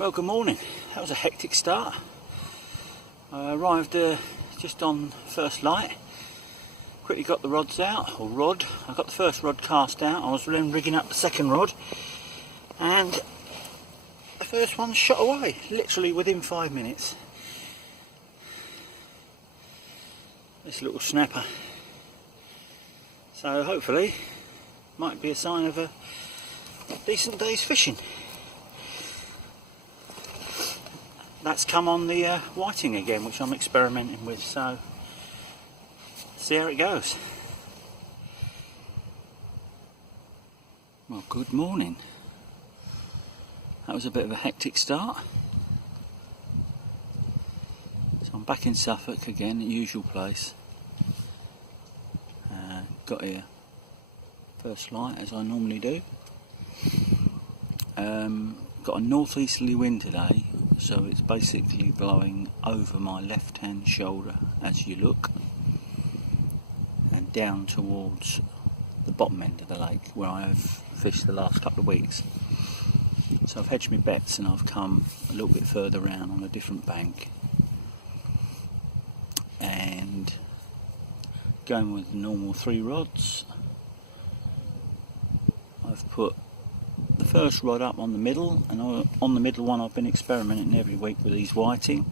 Well, good morning. That was a hectic start. I arrived just on first light. Quickly got the rods out, or rod. I got the first rod cast out. I was then rigging up the second rod, and the first one shot away, literally within 5 minutes. This little snapper. So hopefully, might be a sign of a decent day's fishing. That's come on the whiting again, which I'm experimenting with, so see how it goes. Well, good morning. That was a bit of a hectic start. So I'm back in Suffolk again, usual place. Got here first light as I normally do. Got a northeasterly wind today, so it's basically blowing over my left hand shoulder as you look and down towards the bottom end of the lake where I have fished the last couple of weeks. So I've hedged my bets and I've come a little bit further round on a different bank and going with the normal 3 rods. I've put the first rod up on the middle, and on the middle one I've been experimenting every week with these whiting.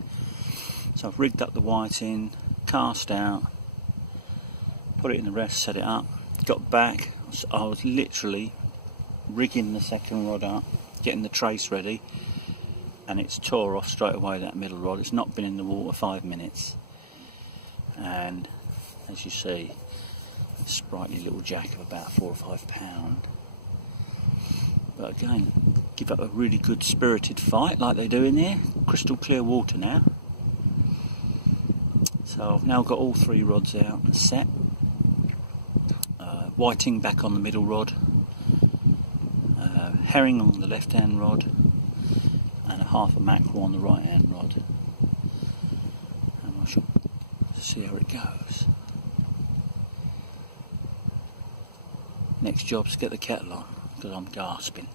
So I've rigged up the whiting, cast out, put it in the rest, set it up, got back. I was literally rigging the second rod up, getting the trace ready, and it's tore off straight away, that middle rod. It's not been in the water 5 minutes, and as you see, a sprightly little jack of about 4 or 5 pound. But again, give up a really good spirited fight like they do in there. Crystal clear water now. So I've now got all 3 rods out and set. Whiting back on the middle rod, herring on the left hand rod, and a half a mackerel on the right hand rod. And I shall see how it goes. Next job's get the kettle on, because I'm gasping.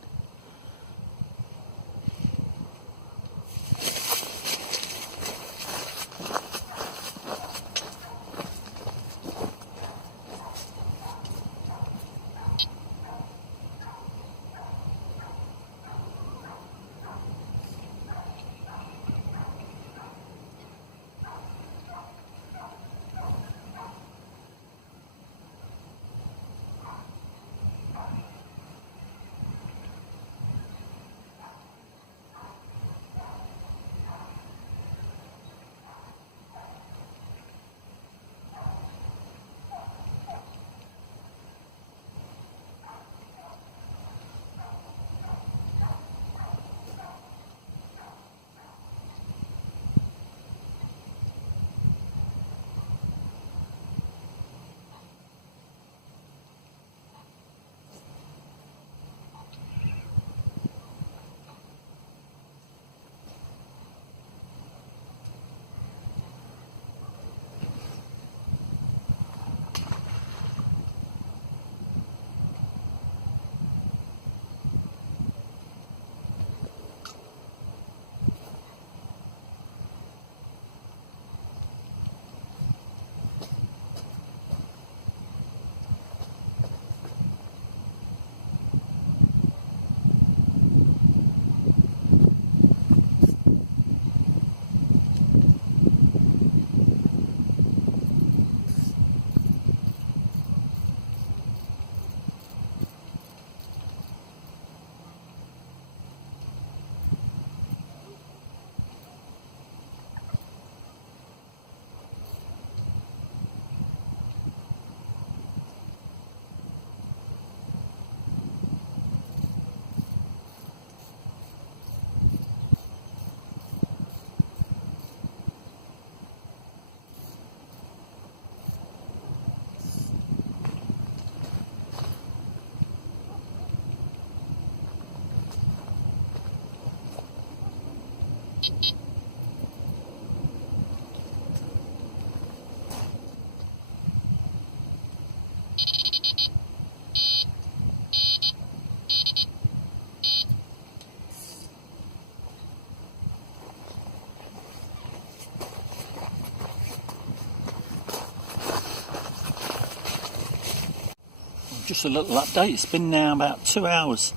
just a little update. It's been now about 2 hours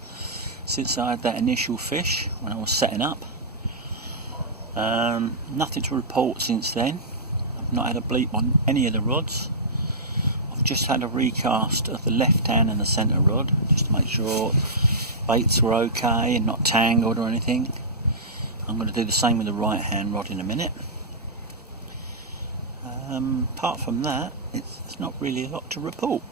since I had that initial fish when I was setting up. Nothing to report since then. I've not had a bleep on any of the rods. I've just had a recast of the left hand and the centre rod just to make sure baits were okay and not tangled or anything. I'm going to do the same with the right hand rod in a minute. Apart from that, it's not really a lot to report.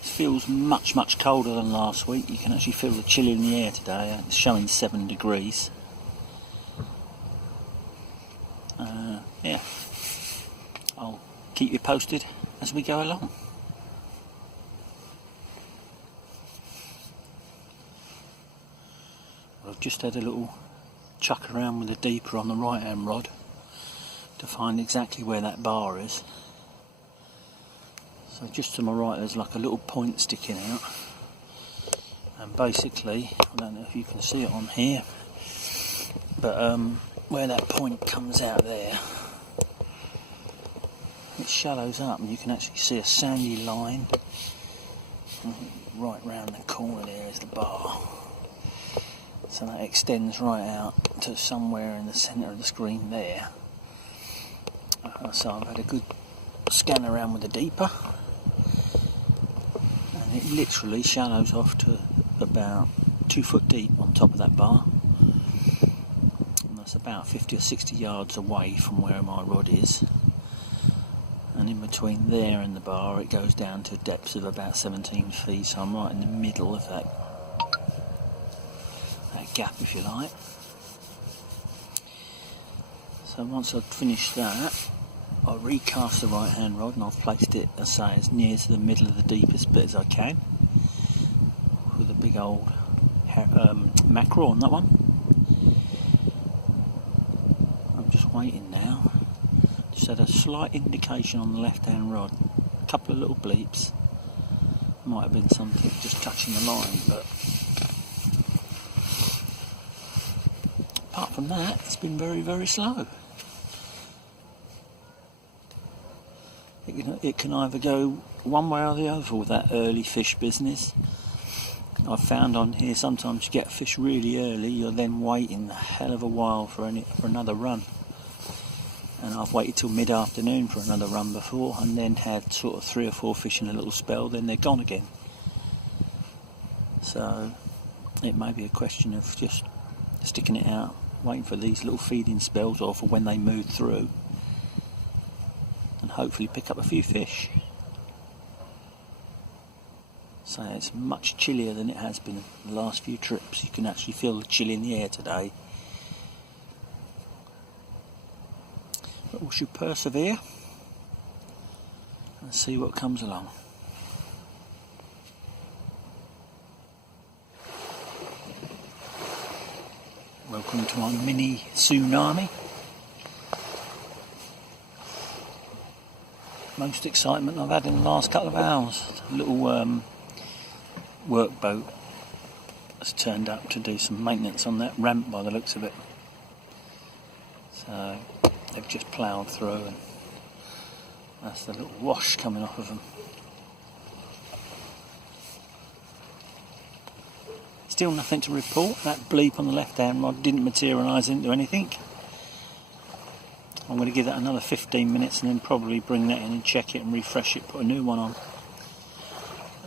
It feels much colder than last week. You can actually feel the chill in the air today. It's showing 7 degrees. Yeah, I'll keep you posted as we go along. I've just had a little chuck around with the deeper on the right hand rod to find exactly where that bar is. So just to my right there's like a little point sticking out, and basically, I don't know if you can see it on here, but where that point comes out there, it shallows up and you can actually see a sandy line. Right round the corner there is the bar. So that extends right out to somewhere in the centre of the screen there. So I've had a good scan around with the deeper, and it literally shallows off to about 2 foot deep on top of that bar. And that's about 50 or 60 yards away from where my rod is. And in between there and the bar it goes down to depths of about 17 feet, so I'm right in the middle of that gap, if you like. So once I've finished that, I'll recast the right hand rod, and I've placed it, as I say, as near to the middle of the deepest bit as I can, with a big old mackerel on that one. I'm just waiting now. Just had a slight indication on the left hand rod, a couple of little bleeps. Might have been something just touching the line, but apart from that, it's been very slow. It can either go one way or the other with that early fish business. I've found on here sometimes you get fish really early, you're then waiting a hell of a while for another run. And I've waited till mid-afternoon for another run before, and then had sort of 3 or 4 fish in a little spell, then they're gone again. So it may be a question of just sticking it out, waiting for these little feeding spells or for when they move through, and hopefully pick up a few fish. So it's much chillier than it has been the last few trips. You can actually feel the chill in the air today. But we should persevere and see what comes along. Welcome to our mini tsunami. Most excitement I've had in the last couple of hours. A little workboat has turned up to do some maintenance on that ramp by the looks of it. So they've just ploughed through, and that's the little wash coming off of them. Still nothing to report. That bleep on the left hand rod didn't materialise into anything. I'm going to give that another 15 minutes and then probably bring that in and check it and refresh it, put a new one on.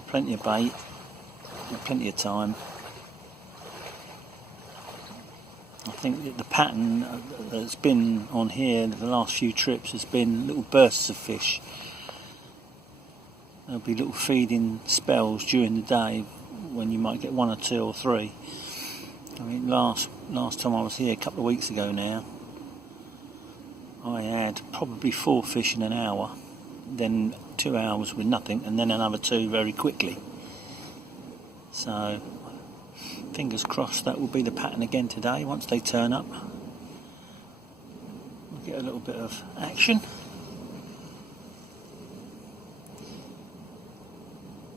Plenty of bait, plenty of time. I think that the pattern that's been on here the last few trips has been little bursts of fish. There'll be little feeding spells during the day when you might get 1 or 2 or 3. I mean, last time I was here, a couple of weeks ago now, I had probably 4 fish in an hour, then 2 hours with nothing, and then another 2 very quickly. So fingers crossed that will be the pattern again today. Once they turn up, we'll get a little bit of action.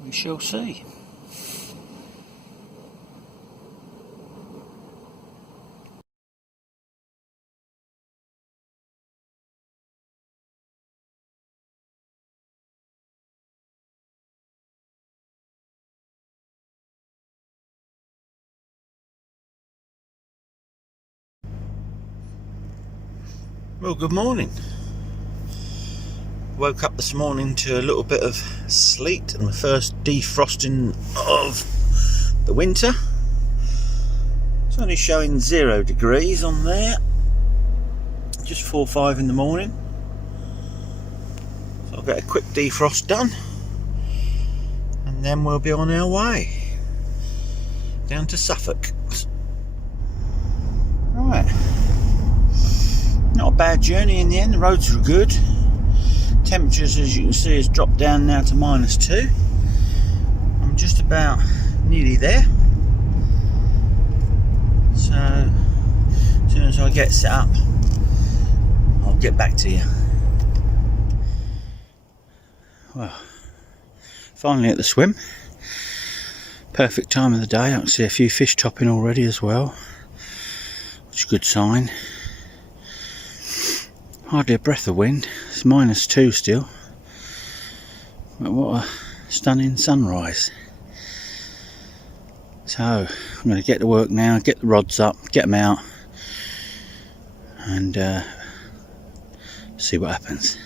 We shall see. Well, good morning. Woke up this morning to a little bit of sleet and the first defrosting of the winter. It's only showing 0 degrees on there, just 4 or 5 in the morning. So I'll get a quick defrost done and then we'll be on our way down to Suffolk. Right, not a bad journey in the end. The roads were good. Temperatures, as you can see, has dropped down now to -2. I'm just about nearly there, so as soon as I get set up I'll get back to you. Well, finally at the swim. Perfect time of the day. I can see a few fish topping already as well, which is a good sign. Hardly a breath of wind. It's -2 still. But what a stunning sunrise. So I'm going to get to work now, get the rods up, get them out and see what happens.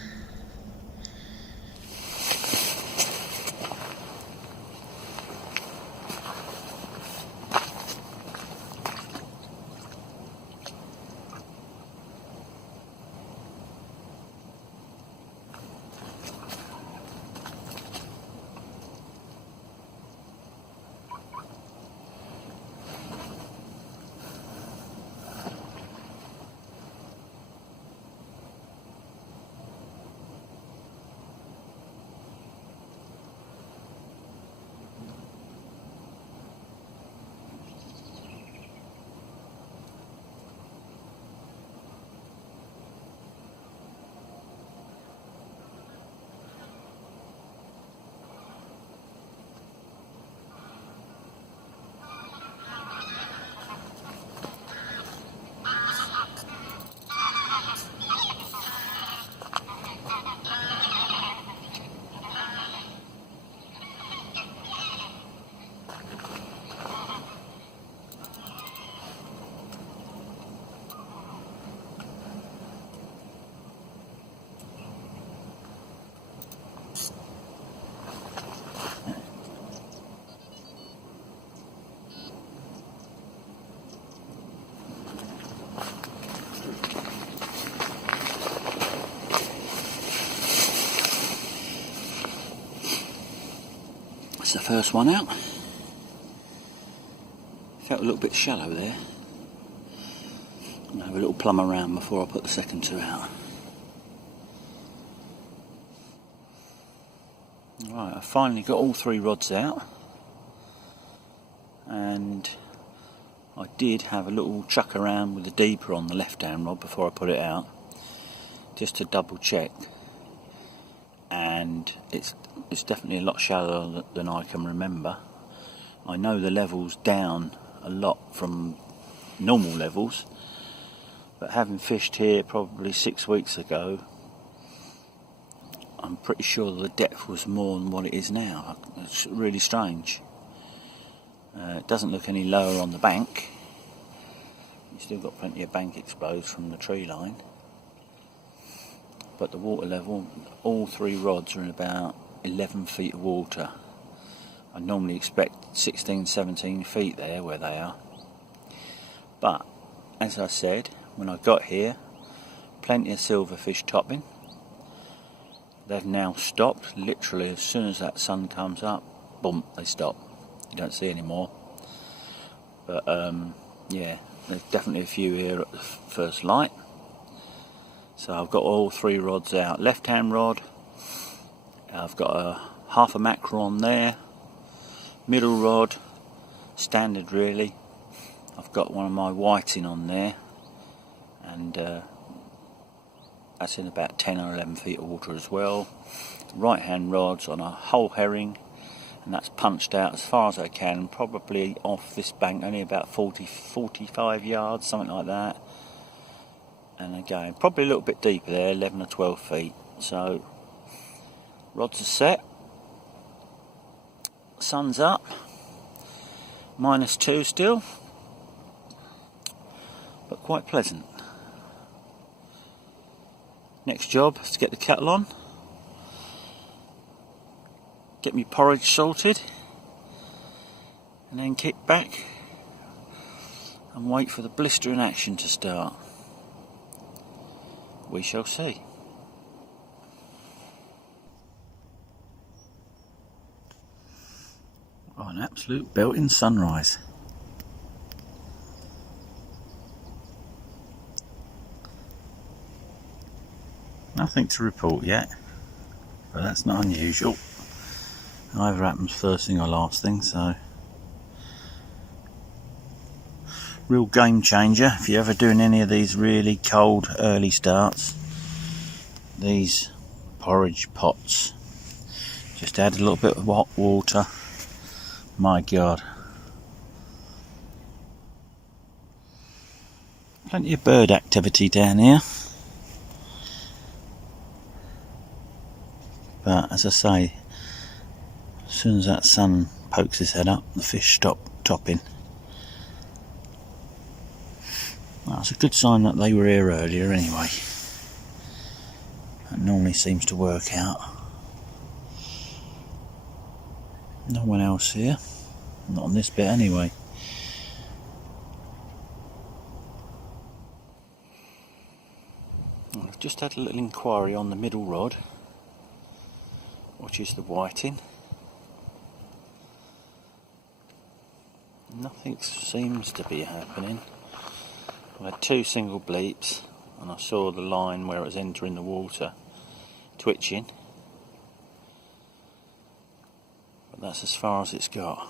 That's the first one out. Felt a little bit shallow there. I'll have a little plumb around before I put the second two out. Right, I finally got all 3 rods out, and I did have a little chuck around with the deeper on the left hand rod before I put it out, just to double check, and it's definitely a lot shallower than I can remember. I know the level's down a lot from normal levels, but having fished here probably 6 weeks ago, I'm pretty sure the depth was more than what it is now. It's really strange. It doesn't look any lower on the bank. You've still got plenty of bank exposed from the tree line, but the water level, all 3 rods are in about 11 feet of water. I normally expect 16, 17 feet there where they are, but as I said when I got here, plenty of silverfish topping. They've now stopped. Literally as soon as that sun comes up, boom, they stop. You don't see any more. But yeah, there's definitely a few here at the first light. So I've got all 3 rods out. Left hand rod, I've got a half a mackerel on there. Middle rod, standard really. I've got one of my whiting on there, and that's in about 10 or 11 feet of water as well. Right hand rod's on a whole herring, and that's punched out as far as I can, probably off this bank only about 40-45 yards, something like that. And again, probably a little bit deeper there, 11 or 12 feet. So rods are set, sun's up, -2 still, but quite pleasant. Next job is to get the kettle on, get me porridge salted, and then kick back and wait for the blistering action to start. We shall see. Oh, an absolute belting sunrise. Nothing to report yet, but that's not unusual. It either happens first thing or last thing, so real game changer if you're ever doing any of these really cold early starts. These porridge pots, just add a little bit of hot water. My God, plenty of bird activity down here, but as I say, as soon as that sun pokes his head up, the fish stop topping. Well, that's a good sign that they were here earlier anyway. That normally seems to work out. No one else here. Not on this bit anyway. I've just had a little inquiry on the middle rod, which is the whiting. Nothing seems to be happening. I had 2 single bleeps and I saw the line where it was entering the water twitching, but that's as far as it's got.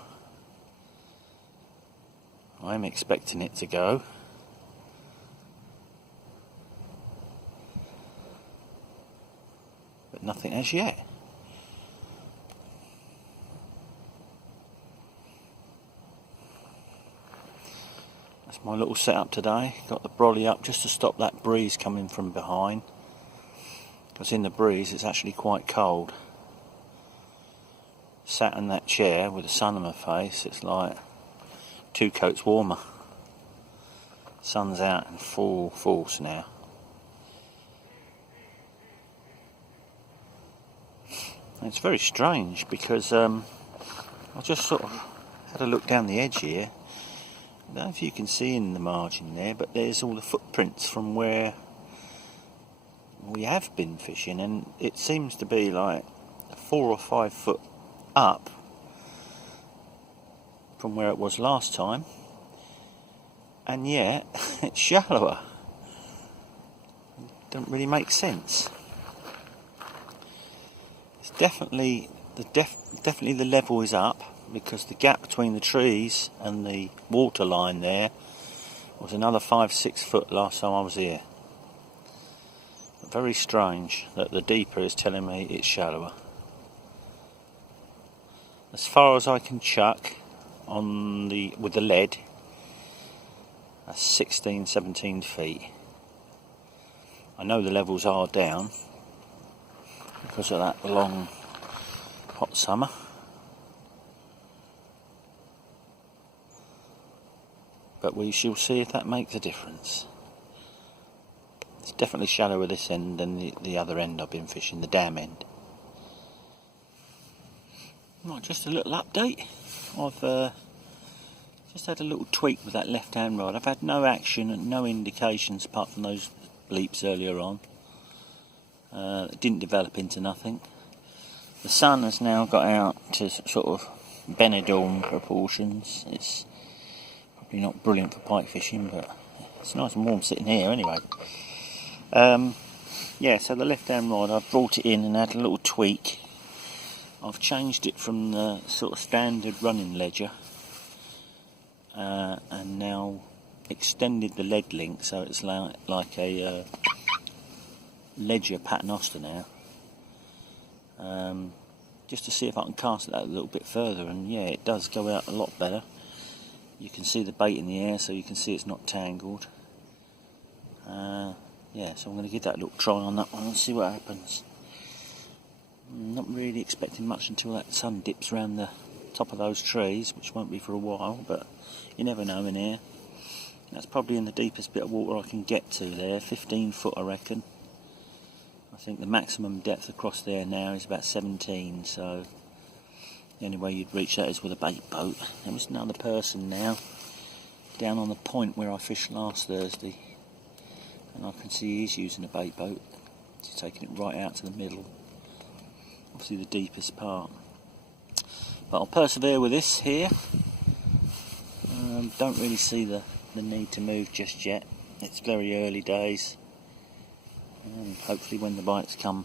I'm expecting it to go, but nothing as yet. My little setup today, got the brolly up just to stop that breeze coming from behind, because in the breeze it's actually quite cold. Sat in that chair with the sun on my face, it's like 2 coats warmer. Sun's out in full force now. And it's very strange because I just sort of had a look down the edge here. I don't know if you can see in the margin there, but there's all the footprints from where we have been fishing, and it seems to be like 4 or 5 foot up from where it was last time, and yet it's shallower. It doesn't really make sense. It's definitely the level is up, because the gap between the trees and the water line there was another 5-6 foot last time I was here. Very strange that the deeper is telling me it's shallower. As far as I can chuck with the lead, that's 16-17 feet. I know the levels are down because of that long hot summer. But we shall see if that makes a difference. It's definitely shallower this end than the other end I've been fishing, the dam end. Right, just a little update. I've just had a little tweak with that left hand rod. I've had no action and no indications apart from those bleeps earlier on. It didn't develop into nothing. The sun has now got out to sort of Benidorm proportions. It's probably not brilliant for pike fishing, but it's nice and warm sitting here anyway. Yeah, so the left hand rod, I've brought it in and had a little tweak. I've changed it from the sort of standard running ledger and now extended the lead link, so it's like a ledger paternoster now, just to see if I can cast it out a little bit further, and yeah, it does go out a lot better. You can see the bait in the air, so you can see it's not tangled. Yeah, so I'm going to give that a little try on that one and see what happens. I'm not really expecting much until that sun dips around the top of those trees, which won't be for a while, but you never know in here. That's probably in the deepest bit of water I can get to there, 15 foot I reckon. I think the maximum depth across there now is about 17, so the only way you'd reach that is with a bait boat. There was another person now down on the point where I fished last Thursday, and I can see he's using a bait boat. He's taking it right out to the middle, obviously the deepest part. But I'll persevere with this here. Don't really see the need to move just yet. It's very early days. Hopefully when the bites come,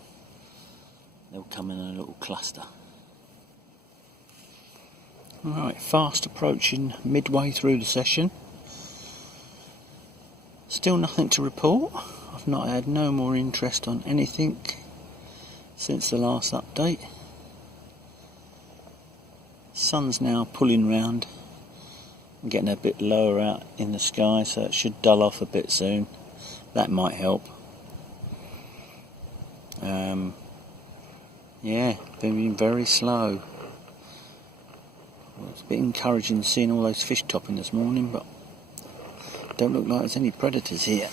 they'll come in a little cluster. Alright, fast approaching midway through the session. Still nothing to report. I've not had no more interest on anything since the last update. Sun's now pulling round and getting a bit lower out in the sky, so it should dull off a bit soon. That might help. Yeah, been very slow. Well, it's a bit encouraging seeing all those fish topping this morning, but don't look like there's any predators here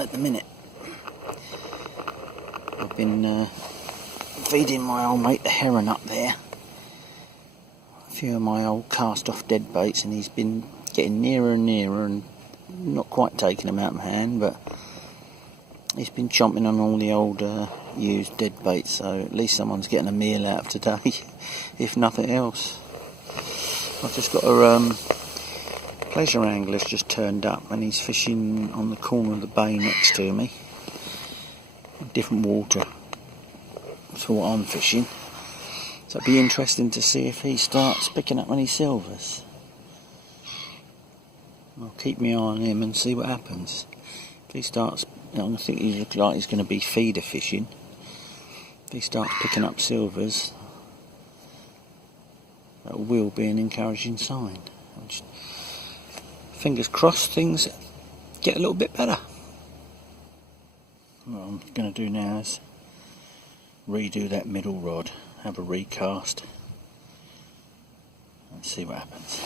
at the minute. I've been feeding my old mate the heron up there a few of my old cast off dead baits, and he's been getting nearer and nearer and not quite taking them out of my hand, but he's been chomping on all the old used dead baits, so at least someone's getting a meal out of today, if nothing else. I've just got a pleasure angler's just turned up, and he's fishing on the corner of the bay next to me, different water to what I'm fishing, so it'd be interesting to see if he starts picking up any silvers. I'll keep my eye on him and see what happens. If he starts, I think he looks like he's going to be feeder fishing. If he starts picking up silvers, that will be an encouraging sign. Fingers crossed things get a little bit better. What I'm going to do now is redo that middle rod, have a recast, and see what happens.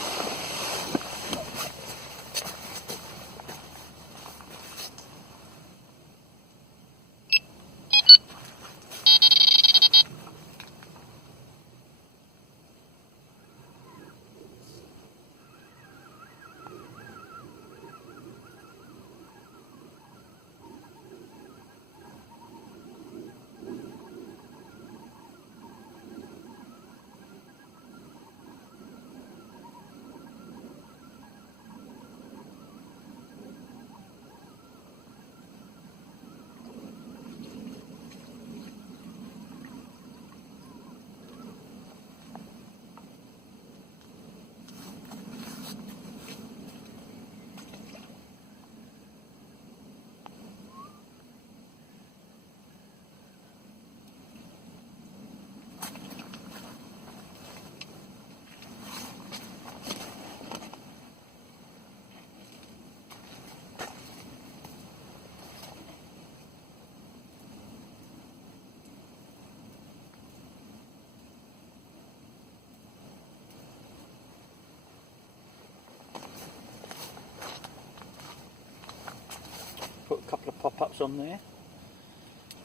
Put a couple of pop-ups on there,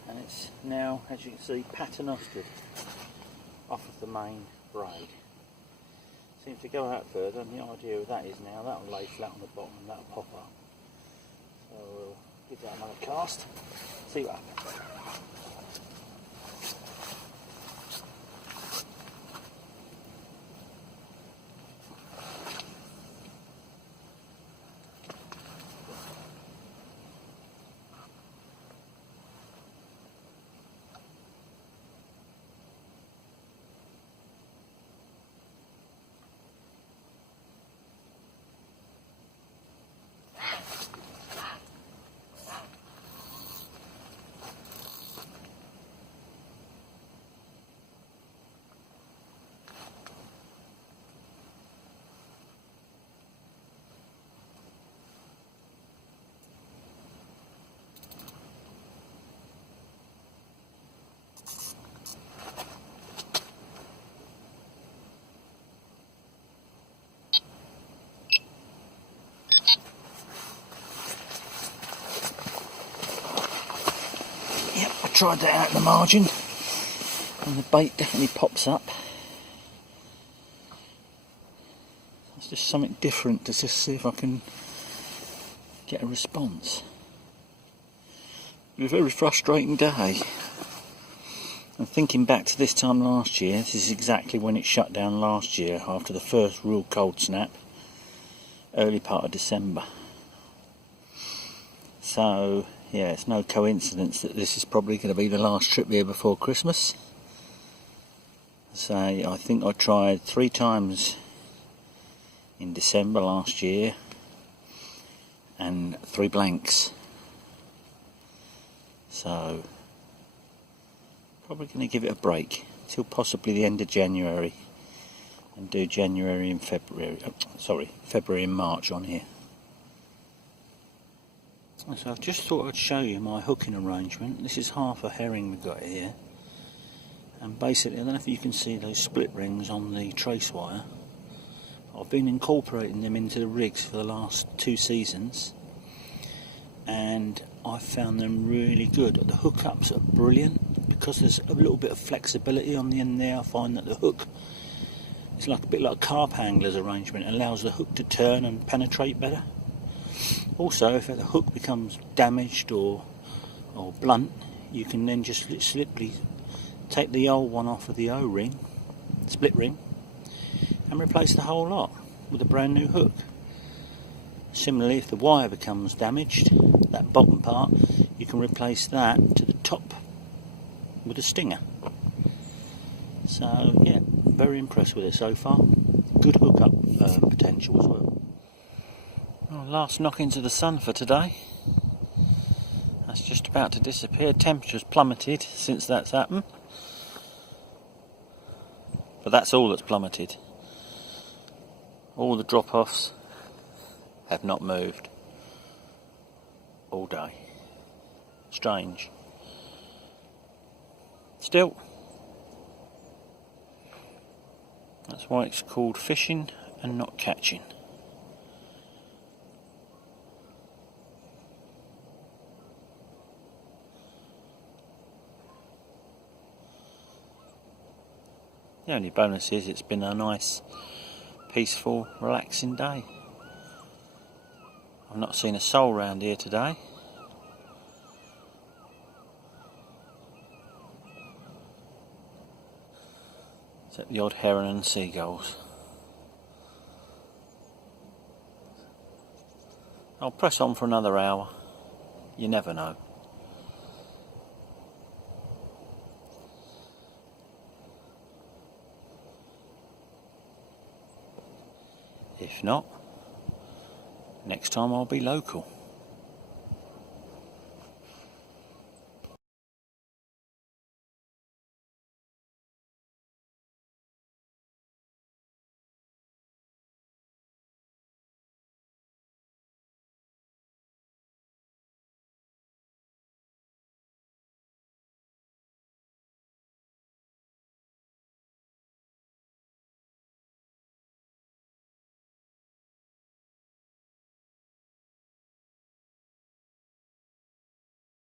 and it's now, as you can see, paternostered off of the main braid. Seems to go out further, and the idea of that is now that'll lay flat on the bottom and that'll pop up. So we'll give that another cast, see what happens. I've tried that out in the margin, and the bait definitely pops up. It's just something different to just see if I can get a response. It was a very frustrating day. And thinking back to this time last year, this is exactly when it shut down last year after the first real cold snap, early part of December. So yeah, it's no coincidence that this is probably going to be the last trip here before Christmas. So I think I tried 3 times in December last year and 3 blanks. So probably going to give it a break till possibly the end of January and do January and February, February and March on here. So I've just thought I'd show you my hooking arrangement. This is half a herring we've got here, and basically, I don't know if you can see those split rings on the trace wire. I've been incorporating them into the rigs for the last 2 seasons, and I found them really good. The hookups are brilliant because there's a little bit of flexibility on the end there. I find that the hook is like a bit like a carp angler's arrangement. It allows the hook to turn and penetrate better. Also, if the hook becomes damaged or blunt, you can then just simply take the old one off of the O-ring, split ring, and replace the whole lot with a brand new hook. Similarly, if the wire becomes damaged, that bottom part, you can replace that to the top with a stinger. So yeah, very impressed with it so far. Good hookup potential as well. Well, last knock into the sun for today. That's just about to disappear. Temperature's plummeted since that's happened. But that's all that's plummeted. All the drop-offs have not moved all day. Strange. Still, that's why it's called fishing and not catching. The only bonus is it's been a nice, peaceful, relaxing day. I've not seen a soul round here today. Except the odd heron and seagulls. I'll press on for another hour. You never know. If not, next time I'll be local.